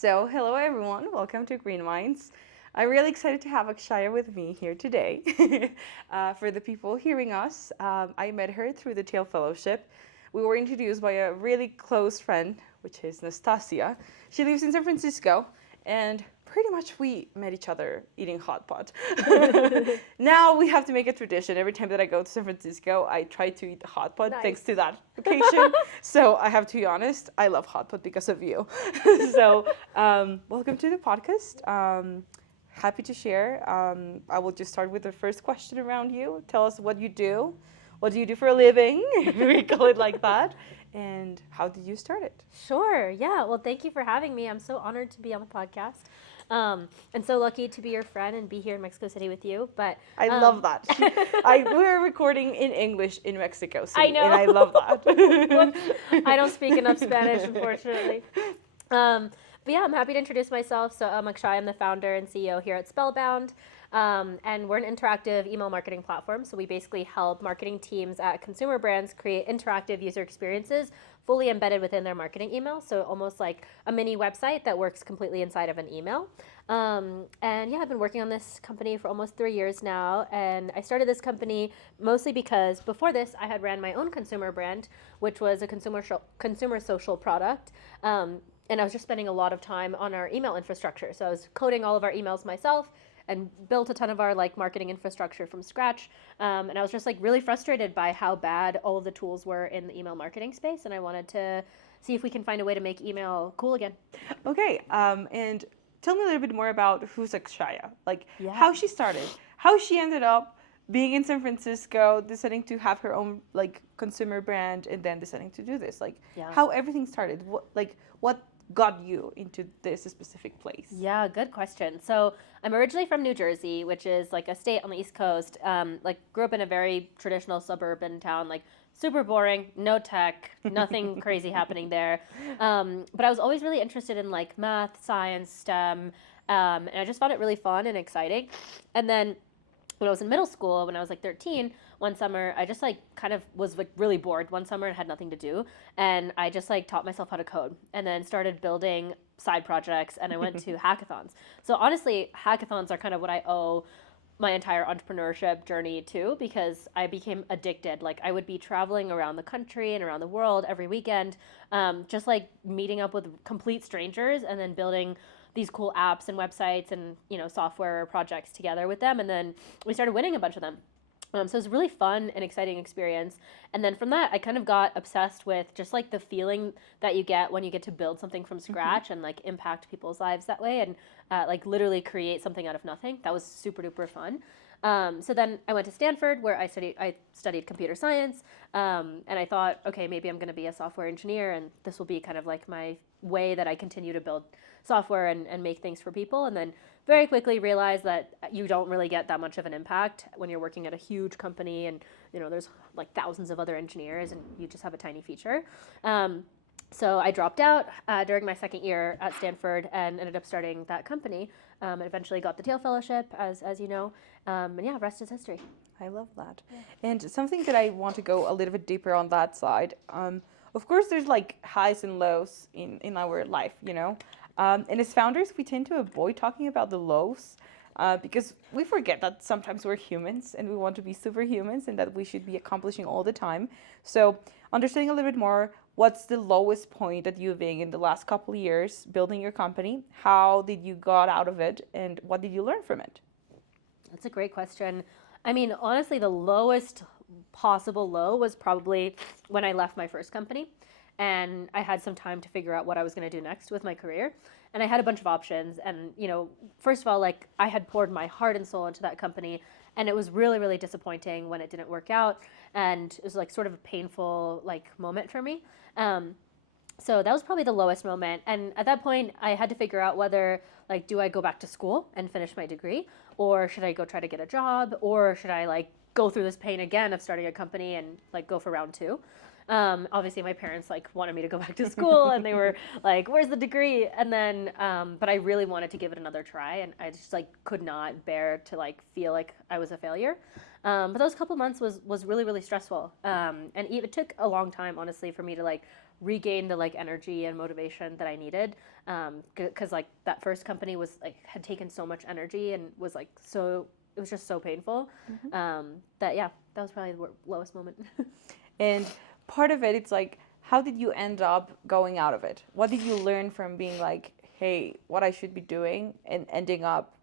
So, hello everyone, welcome to Green Minds. I'm really excited to have Akshaya with me here today. For the people hearing us, I met her through the Thiel Fellowship. We were introduced by a really close friend, which is Nastasia. She lives in San Francisco, and pretty much we met each other eating hot pot. Now we have to make a tradition. Every time that I go to San Francisco, I try to eat hot pot thanks to that occasion. So I have to be honest, I love hot pot because of you. So welcome to the podcast. Happy to share. I will just start with the first question around you. Tell us what you do. What do you do for a living? If we call it like that. And how did you start it? Sure. Yeah. Well, thank you for having me. I'm so honored to be on the podcast. And so lucky to be your friend and be here in Mexico City with you. But I love that. We're recording in English in Mexico City. I know. And I love that. I don't speak enough Spanish, unfortunately. But yeah, I'm happy to introduce myself. So I'm Akshaya. I'm the founder and CEO here at Spellbound. And we're an interactive email marketing platform. So we basically help marketing teams at consumer brands create interactive user experiences fully embedded within their marketing email. So almost like a mini website that works completely inside of an email. And yeah, I've been working on this company for almost 3 years now. And I started this company mostly because before this, I had ran my own consumer brand, which was a consumer social product. And I was just spending a lot of time on our email infrastructure. So I was coding all of our emails myself and built a ton of our marketing infrastructure from scratch. And I was just really frustrated by how bad all of the tools were in the email marketing space. And I wanted to see if we can find a way to make email cool again. Okay. And tell me a little bit more about who's Akshaya. How she started, how she ended up being in San Francisco, deciding to have her own consumer brand, and then deciding to do this. How everything started. What got you into this specific place? Yeah, good question. So I'm originally from New Jersey, which is a state on the East Coast. Grew up in a very traditional suburban town, super boring, no tech, nothing crazy happening there. But I was always really interested in math, science, STEM, and I just found it really fun and exciting. And then when I was in middle school, when I was 13, one summer, I just kind of was really bored one summer and had nothing to do. And I just taught myself how to code and then started building side projects, and I went to hackathons. So honestly, hackathons are kind of what I owe my entire entrepreneurship journey to, because I became addicted. I would be traveling around the country and around the world every weekend, just meeting up with complete strangers and then building these cool apps and websites and software projects together with them. And then we started winning a bunch of them. So it was a really fun and exciting experience. And then from that, I kind of got obsessed with just the feeling that you get when you get to build something from scratch and impact people's lives that way, and literally create something out of nothing. That was super duper fun. So then I went to Stanford, where I studied computer science, and I thought, okay, maybe I'm going to be a software engineer, and this will be kind of my way that I continue to build software and make things for people. And then very quickly realized that you don't really get that much of an impact when you're working at a huge company, and there's thousands of other engineers, and you just have a tiny feature. So I dropped out during my second year at Stanford and ended up starting that company, and eventually got the Thiel Fellowship, as you know. And yeah, rest is history. I love that. Yeah. And something that I want to go a little bit deeper on that side. Of course, there's highs and lows in our life, and as founders, we tend to avoid talking about the lows because we forget that sometimes we're humans and we want to be superhumans and that we should be accomplishing all the time. So understanding a little bit more, what's the lowest point that you've been in the last couple of years building your company? How did you got out of it, and what did you learn from it? That's a great question. I mean, honestly, the lowest possible low was probably when I left my first company, and I had some time to figure out what I was going to do next with my career. And I had a bunch of options. And, first of all, I had poured my heart and soul into that company, and it was really, really disappointing when it didn't work out. And it was sort of a painful moment for me. So that was probably the lowest moment. And at that point, I had to figure out whether do I go back to school and finish my degree, or should I go try to get a job, or should I go through this pain again of starting a company and go for round two. Obviously, my parents like wanted me to go back to school, and they were like, "Where's the degree?" And then, but I really wanted to give it another try, and I just like could not bear to like feel like I was a failure. But those couple months was really really stressful, and it took a long time, honestly, for me to like regain the like energy and motivation that I needed, because like that first company was like had taken so much energy and was like so it was just so painful, that yeah, that was probably the lowest moment. And part of it, it's like, how did you end up going out of it? What did you learn from being like, hey, what I should be doing, and ending up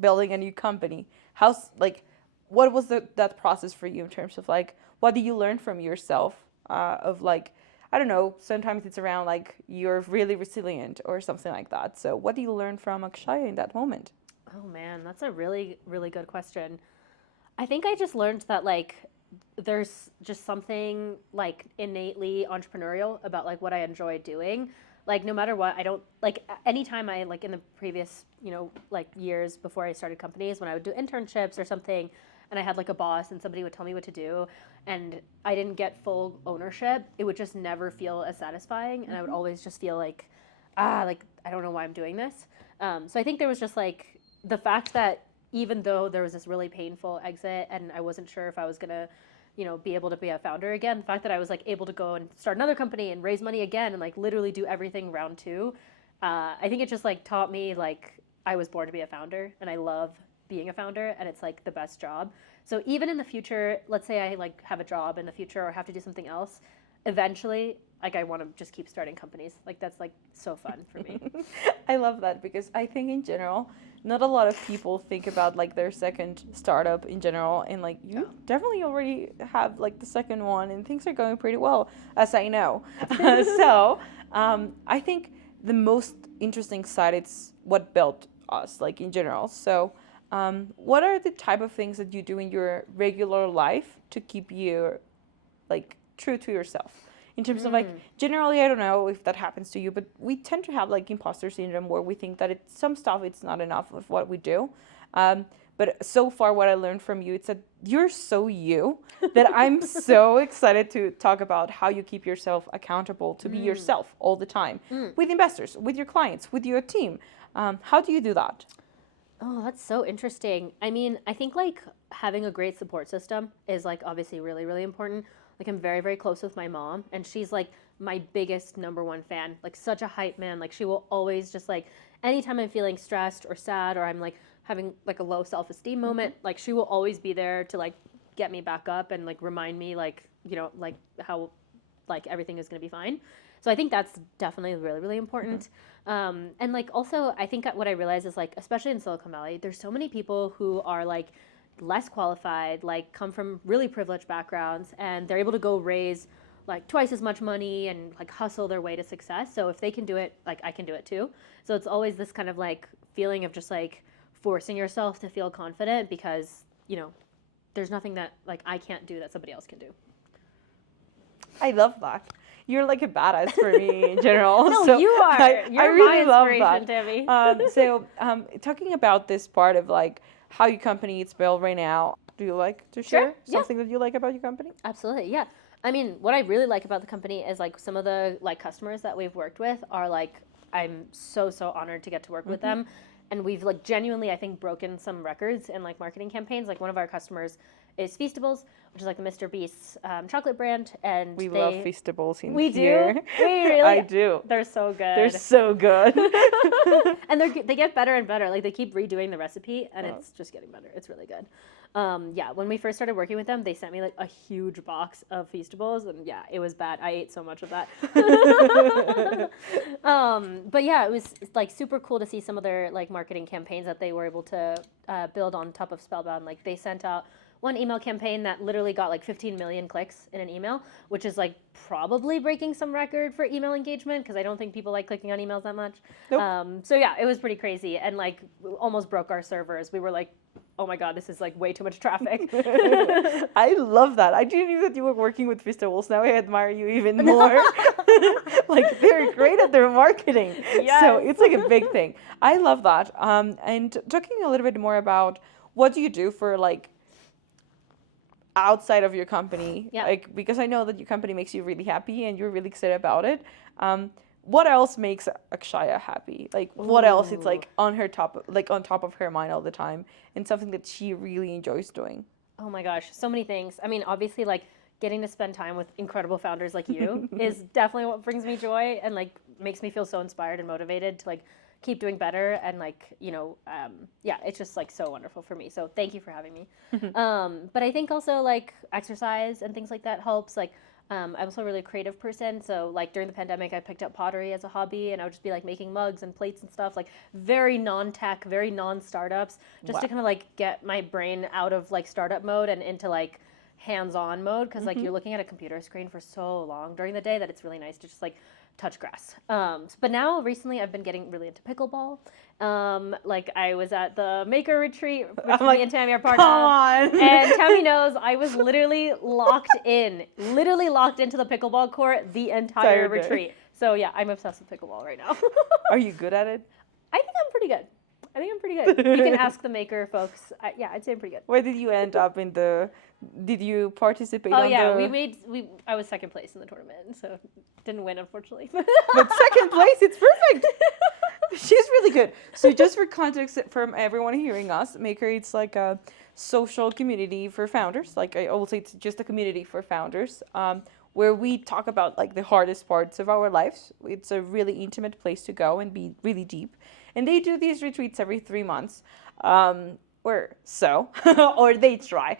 building a new company? How's like, what was that process for you in terms of like, what did you learn from yourself? Of like, I don't know, sometimes it's around like you're really resilient or something like that. So what do you learn from Akshaya in that moment? Oh man, that's a really, really good question. I think I just learned that like there's just something like innately entrepreneurial about like what I enjoy doing. Like no matter what, I don't like anytime I like in the previous, like years before I started companies, when I would do internships or something and I had like a boss and somebody would tell me what to do and I didn't get full ownership, it would just never feel as satisfying, and I would always just feel like like I don't know why I'm doing this. So I think there was just like the fact that even though there was this really painful exit and I wasn't sure if I was gonna, be able to be a founder again, the fact that I was like able to go and start another company and raise money again and like literally do everything round two, I think it just like taught me like I was born to be a founder and I love being a founder and it's like the best job. So even in the future, let's say I like have a job in the future or have to do something else, eventually like I want to just keep starting companies. Like that's like so fun for me. I love that because I think in general, not a lot of people think about like their second startup in general, and like you definitely already have like the second one and things are going pretty well, as I know. So I think the most interesting side, it's what built us like in general. So what are the type of things that you do in your regular life to keep you like true to yourself? In terms of like, generally, I don't know if that happens to you, but we tend to have like imposter syndrome where we think that some stuff, it's not enough of what we do. But so far, what I learned from you, it's that you're so you that I'm so excited to talk about how you keep yourself accountable to be yourself all the time with investors, with your clients, with your team. How do you do that? Oh, that's so interesting. I mean, I think like having a great support system is like obviously really, really important. Like I'm very, very close with my mom and she's like my biggest number one fan, like such a hype man. Like she will always just like, anytime I'm feeling stressed or sad or I'm like having like a low self-esteem moment, like she will always be there to like get me back up and like remind me like, like how like everything is going to be fine. So I think that's definitely really, really important. And like also I think what I realize is like, especially in Silicon Valley, there's so many people who are like less qualified, like come from really privileged backgrounds, and they're able to go raise like twice as much money and like hustle their way to success. So if they can do it, like I can do it too. So it's always this kind of like feeling of just like forcing yourself to feel confident because, there's nothing that like I can't do that somebody else can do. I love that. You're like a badass for me in general. No, so you are. You're I really my love inspiration, that. Tammy. So talking about this part of like how your company is built right now, do you like to share something that you like about your company? Absolutely, yeah. I mean, what I really like about the company is like some of the like customers that we've worked with are like, I'm so honored to get to work with them. And we've like genuinely, I think, broken some records in like marketing campaigns. Like one of our customers is Feastables, which is like the Mr. Beast's chocolate brand. And we love Feastables in we here. Do? We really? I do. They're so good. They're so good. And they get better and better. Like they keep redoing the recipe and it's just getting better. It's really good. When we first started working with them, they sent me like a huge box of Feastables, and yeah, it was bad. I ate so much of that. But yeah, it was like super cool to see some of their like marketing campaigns that they were able to build on top of Spellbound. Like they sent out one email campaign that literally got like 15 million clicks in an email, which is like probably breaking some record for email engagement because I don't think people like clicking on emails that much. Nope. So yeah, it was pretty crazy and like almost broke our servers. We were like, oh my God, this is like way too much traffic. I love that. I didn't know that you were working with Feastables. Now I admire you even more. Like they're great at their marketing. Yes. So it's like a big thing. I love that. And talking a little bit more about what do you do for like, outside of your company, Yeah. like because I know that your company makes you really happy and you're really excited about it. What else makes Akshaya happy? Like what else it's like on her top, like on top of her mind all the time, and something that she really enjoys doing. Oh my gosh, so many things. I mean, obviously, like getting to spend time with incredible founders like you is definitely what brings me joy and like makes me feel so inspired and motivated to like keep doing better and like yeah, it's just like so wonderful for me. So thank you for having me. But I think also like exercise and things like that helps. Like I'm also a really creative person, so like during the pandemic, I picked up pottery as a hobby, and I would just be like making mugs and plates and stuff, like very non-tech, very non-startups, just to kind of like get my brain out of like startup mode and into like hands-on mode, because like you're looking at a computer screen for so long during the day that it's really nice to just like touch grass. But now recently I've been getting really into pickleball. Like I was at the maker retreat, which me and Tammy are part of. And Tammy knows I was literally locked into the pickleball court the entire retreat. So yeah, I'm obsessed with pickleball right now. Are you good at it? I think I'm pretty good. You can ask the maker folks. Yeah, I'd say I'm pretty good. Where did you end up in the? Did you participate? Oh yeah, I was second place in the tournament, so didn't win unfortunately. But second place, it's perfect. She's really good. So just for context, from everyone hearing us, Maker, it's like a social community for founders. Like I always say, it's just a community for founders, where we talk about like the hardest parts of our lives. It's a really intimate place to go and be really deep. And they do these retreats every 3 months, or so, or they try.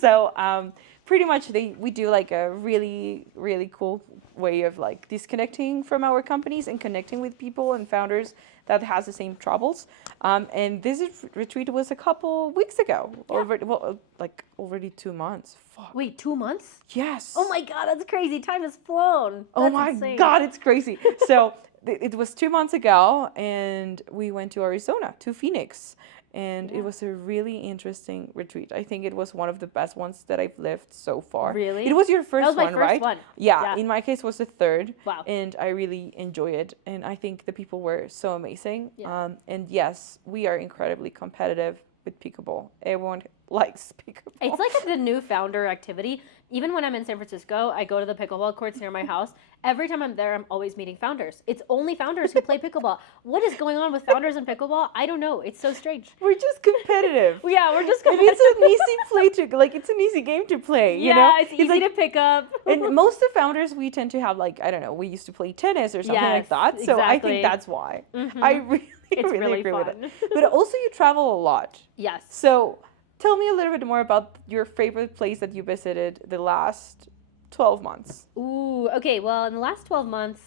So pretty much we do like a really, really cool way of like disconnecting from our companies and connecting with people and founders that has the same troubles. And this retreat was a couple weeks ago, already 2 months. Fuck. Wait, 2 months? Yes. Oh my God, that's crazy. Time has flown. Oh my God, it's crazy. So it was 2 months ago, and we went to Arizona, to Phoenix. And it was a really interesting retreat. I think it was one of the best ones that I've lived so far. Really? It was your first one, right? That was my first one. Yeah, in my case it was the third. Wow. And I really enjoy it. And I think the people were so amazing. Yeah. And yes, we are incredibly competitive with pickleball. Everyone likes pickleball. It's like the new founder activity. Even when I'm in San Francisco, I go to the pickleball courts near my house. Every time I'm there, I'm always meeting founders. It's only founders who play pickleball. What is going on with founders and pickleball? I don't know. It's so strange. We're just competitive. Yeah, we're just competitive. It's an easy it's an easy game to play, you know? It's easy to pick up. And most of the founders, we tend to have like, I don't know, we used to play tennis or something like that. So I think that's why. I really agree fun. with it. But also you travel a lot. Yes. So tell me a little bit more about your favorite place that you visited the last 12 months. Ooh, okay. Well, in the last 12 months,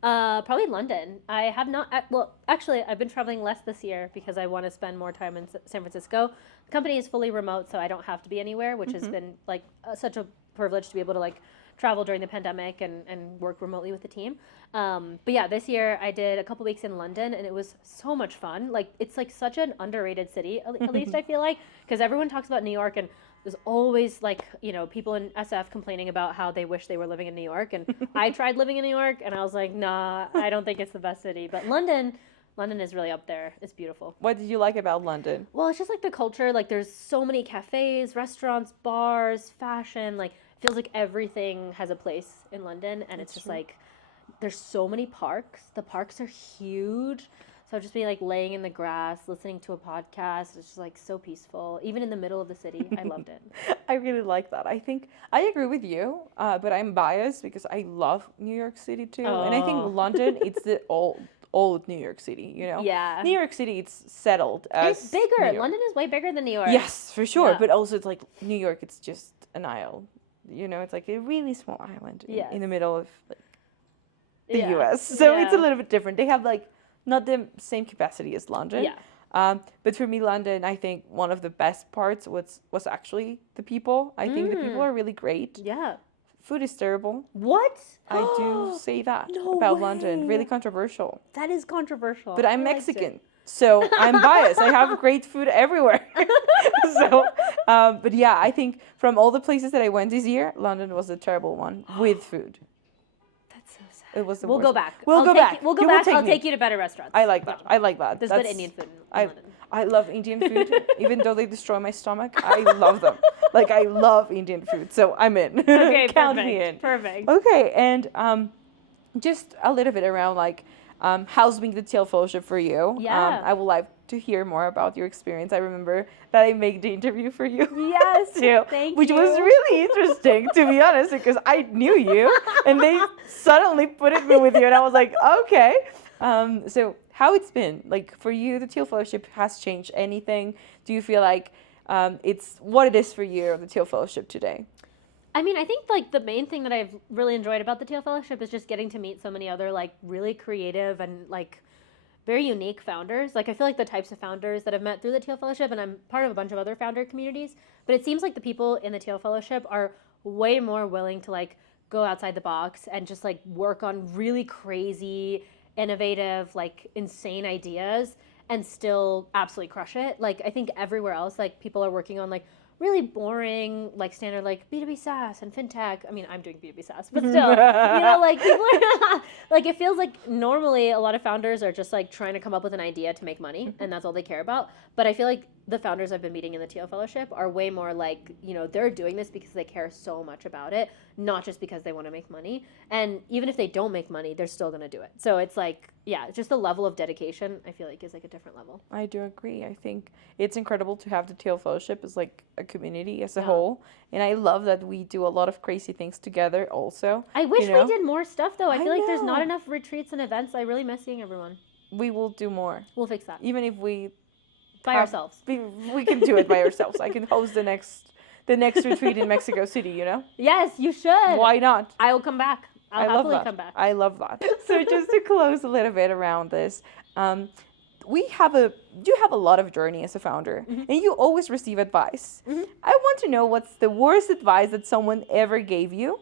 probably London. I have not, actually, I've been traveling less this year because I want to spend more time in San Francisco. The company is fully remote, so I don't have to be anywhere, which has been like such a privilege to be able to like travel during the pandemic and work remotely with the team. But yeah, this year I did a couple weeks in London, and it was so much fun. Like it's like such an underrated city, at least I feel like, because everyone talks about New York, and there's always like, people in SF complaining about how they wish they were living in New York. And I tried living in New York, and I was like, nah, I don't think it's the best city. But London is really up there. It's beautiful. What did you like about London? Well, it's just like the culture. Like there's so many cafes, restaurants, bars, fashion. Like feels like everything has a place in London, and it's just like there's so many parks. The parks are huge. So I'd just be like laying in the grass, listening to a podcast. It's just like so peaceful, even in the middle of the city. I loved it. I really like that. I think I agree with you, but I'm biased because I love New York City too. Oh. And I think London, it's the old New York City, Yeah. New York City, it's settled as it's bigger. London is way bigger than New York. Yes, for sure. Yeah. But also it's like New York, it's just an isle. It's like a really small island in the middle of like the US. So it's a little bit different. They have like not the same capacity as London. Yeah. But for me, London, I think one of the best parts was actually the people. I think the people are really great. Yeah. Food is terrible. What? I do say that No about way. London. Really controversial. That is controversial. But I'm Mexican, so I'm biased. I have great food everywhere. But yeah, I think from all the places that I went this year, London was a terrible one with food. That's so sad. It was the We'll worst. go back. We'll go back. We'll go You will back. take I'll me. take you to better restaurants. I like that. I like that. There's good Indian food in London. I love Indian food, even though they destroy my stomach. I love them. Like, I love Indian food, so I'm in. Okay, Count perfect. me in. Perfect. Okay, and just a little bit around like how's being the Thiel Fellowship for you? Yeah. I would like to hear more about your experience. I remember that I made the interview for you. Yes, too, thank which you. was really interesting, to be honest, because I knew you, and they suddenly put me with you, and I was like, okay. So how it's been like for you? The Thiel Fellowship has changed anything? Do you feel like it's what it is for you, the Thiel Fellowship today? I mean, I think like the main thing that I've really enjoyed about the Thiel Fellowship is just getting to meet so many other like really creative and like very unique founders. Like I feel like the types of founders that I've met through the Thiel Fellowship, and I'm part of a bunch of other founder communities, but it seems like the people in the Thiel Fellowship are way more willing to like go outside the box and just like work on really crazy, innovative, like insane ideas and still absolutely crush it. Like I think everywhere else, like people are working on like really boring, like standard, like B2B SaaS and fintech. I mean, I'm doing B2B SaaS, but still, you know, like people are, like it feels like normally a lot of founders are just like trying to come up with an idea to make money, and that's all they care about. But I feel like the founders I've been meeting in the Thiel Fellowship are way more like, you know, they're doing this because they care so much about it, not just because they want to make money. And even if they don't make money, they're still going to do it. So it's like, yeah, just the level of dedication, I feel like is like a different level. I do agree. I think it's incredible to have the Thiel Fellowship as like a community as a whole. And I love that we do a lot of crazy things together also. I wish you know? we did more stuff though. I feel like there's not know. enough retreats and events. I really miss seeing everyone. We will do more. We'll fix that. Even if we By ourselves. we can do it by ourselves. I can host the next retreat in Mexico City, you know? Yes, you should. Why not? I will come back. I'll love happily that. come back. I love that. So just to close a little bit around this, you have a lot of journey as a founder, and you always receive advice. I want to know what's the worst advice that someone ever gave you,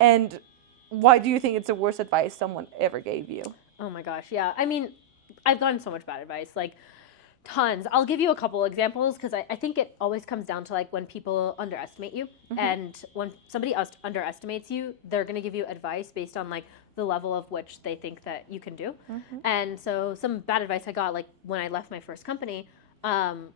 and why do you think it's the worst advice someone ever gave you? Oh my gosh, yeah. I mean, I've gotten so much bad advice, like tons. I'll give you a couple examples because I think it always comes down to like when people underestimate you, and when somebody else underestimates you, they're going to give you advice based on like the level of which they think that you can do. And so some bad advice I got like when I left my first company,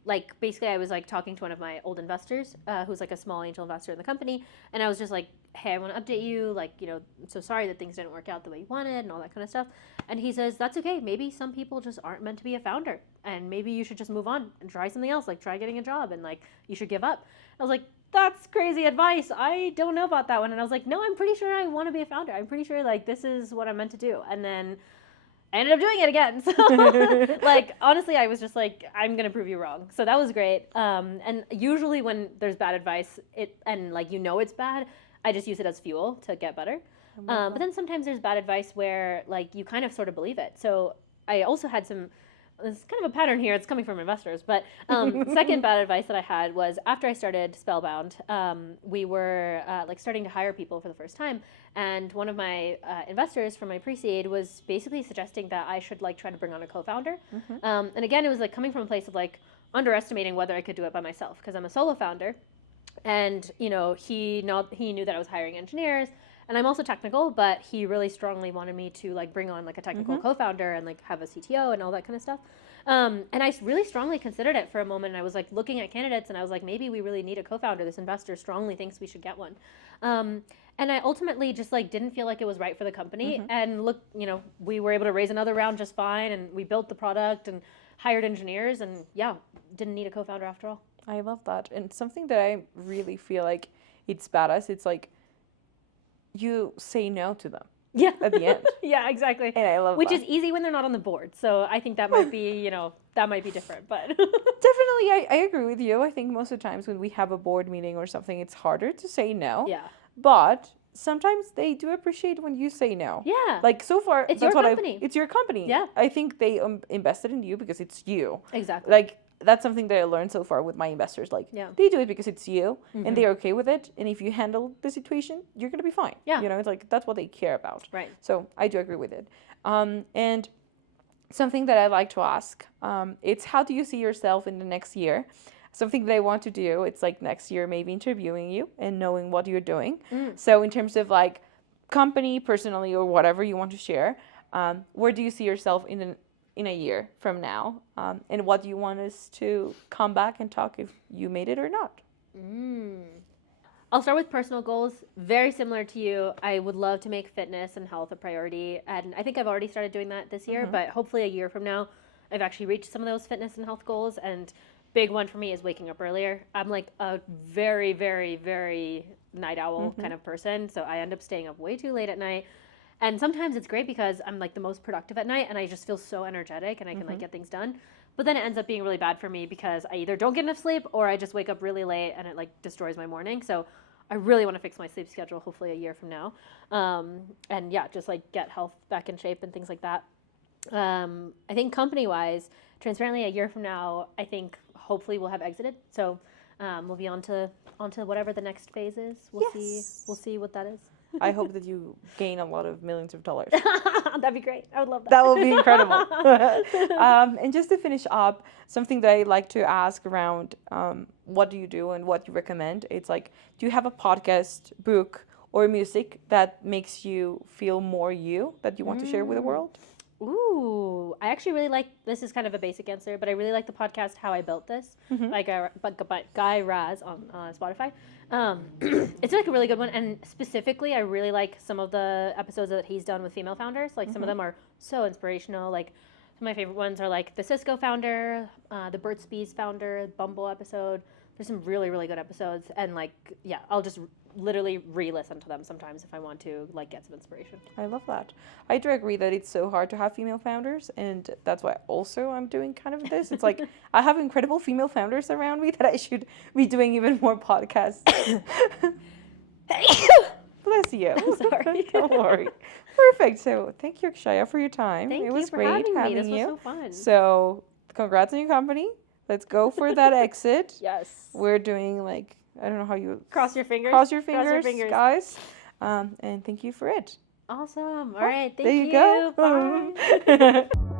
like basically I was like talking to one of my old investors who's like a small angel investor in the company, and I was just like, hey, I want to update you, like, you know, I'm so sorry that things didn't work out the way you wanted and all that kind of stuff. And he says, that's okay, maybe some people just aren't meant to be a founder, and maybe you should just move on and try something else, like try getting a job, and like you should give up. I was like, that's crazy advice, I don't know about that one. And I was like, no, I'm pretty sure I want to be a founder, I'm pretty sure like this is what I'm meant to do. And then I ended up doing it again. So like, honestly, I was just like, I'm going to prove you wrong. So that was great. And usually when there's bad advice, and like, you know, it's bad, I just use it as fuel to get better. But then sometimes there's bad advice where like you kind of sort of believe it. So I also had it's kind of a pattern here. It's coming from investors. But second bad advice that I had was after I started Spellbound, we were like starting to hire people for the first time. And one of my investors from my pre-seed was basically suggesting that I should like try to bring on a co-founder. And again, it was like coming from a place of like underestimating whether I could do it by myself because I'm a solo founder. And, you know, he knew that I was hiring engineers, and I'm also technical, but he really strongly wanted me to like bring on like a technical co-founder and like have a CTO and all that kind of stuff. And I really strongly considered it for a moment. And I was like looking at candidates, and I was like, maybe we really need a co-founder. This investor strongly thinks we should get one. And I ultimately just like didn't feel like it was right for the company. And look, you know, we were able to raise another round just fine, and we built the product and hired engineers, and yeah, didn't need a co-founder after all. I love that. And something that I really feel like it's badass, it's like you say no to them. Yeah. At the end. Yeah, exactly. And I love Which that. is easy when they're not on the board. So I think that might be, you know, that might be different, but. Definitely, I agree with you. I think most of the times when we have a board meeting or something, it's harder to say no. Yeah. But sometimes they do appreciate when you say no. Yeah. Like so far, It's your company. It's your company. Yeah. I think they invested in you because it's you. Exactly. Like that's something that I learned so far with my investors. Like they do it because it's you, and they're okay with it. And if you handle the situation, you're gonna be fine. Yeah. You know, it's like that's what they care about. Right. So I do agree with it. And something that I like to ask, it's how do you see yourself in the next year? Something that I want to do, it's like next year maybe interviewing you and knowing what you're doing. So in terms of like company, personally, or whatever you want to share, where do you see yourself in a year from now? And what do you want us to come back and talk if you made it or not? I'll start with personal goals. Very similar to you. I would love to make fitness and health a priority. And I think I've already started doing that this year, but hopefully a year from now, I've actually reached some of those fitness and health goals. And big one for me is waking up earlier. I'm like a very, very, very night owl kind of person. So I end up staying up way too late at night. And sometimes it's great because I'm like the most productive at night and I just feel so energetic and I can like get things done. But then it ends up being really bad for me because I either don't get enough sleep or I just wake up really late and it like destroys my morning. So I really want to fix my sleep schedule, hopefully a year from now. And yeah, just like get health back in shape and things like that. I think company-wise, transparently a year from now, I think hopefully we'll have exited. So we'll be on to whatever the next phase is. We'll see what that is. I hope that you gain a lot of millions of dollars. That'd be great. I would love that. That would be incredible. And just to finish up, something that I like to ask around what do you do and what you recommend? It's like, do you have a podcast, book, or music that makes you feel more you that you want to share with the world? Ooh, I actually really like, this is kind of a basic answer, but I really like the podcast How I Built This by Guy Raz on Spotify. It's like a really good one, and specifically I really like some of the episodes that he's done with female founders. Like some of them are so inspirational. Like some of my favorite ones are like the Cisco founder, the Burt's Bees founder, Bumble episode. There's some really, really good episodes, and like, yeah, I'll just literally re-listen to them sometimes if I want to like get some inspiration. I love that. I do agree that it's so hard to have female founders, and that's why also I'm doing kind of this. It's like I have incredible female founders around me that I should be doing even more podcasts. Bless you. I'm sorry. Don't worry. Perfect. So thank you, Akshaya, for your time. Thank it you was for great having me. This you. was so fun. So congrats on your company. Let's go for that exit. Yes. We're doing like, I don't know how you... Cross your fingers. Cross your fingers, guys. And thank you for it. Awesome. All right. Thank you. There you go. Bye.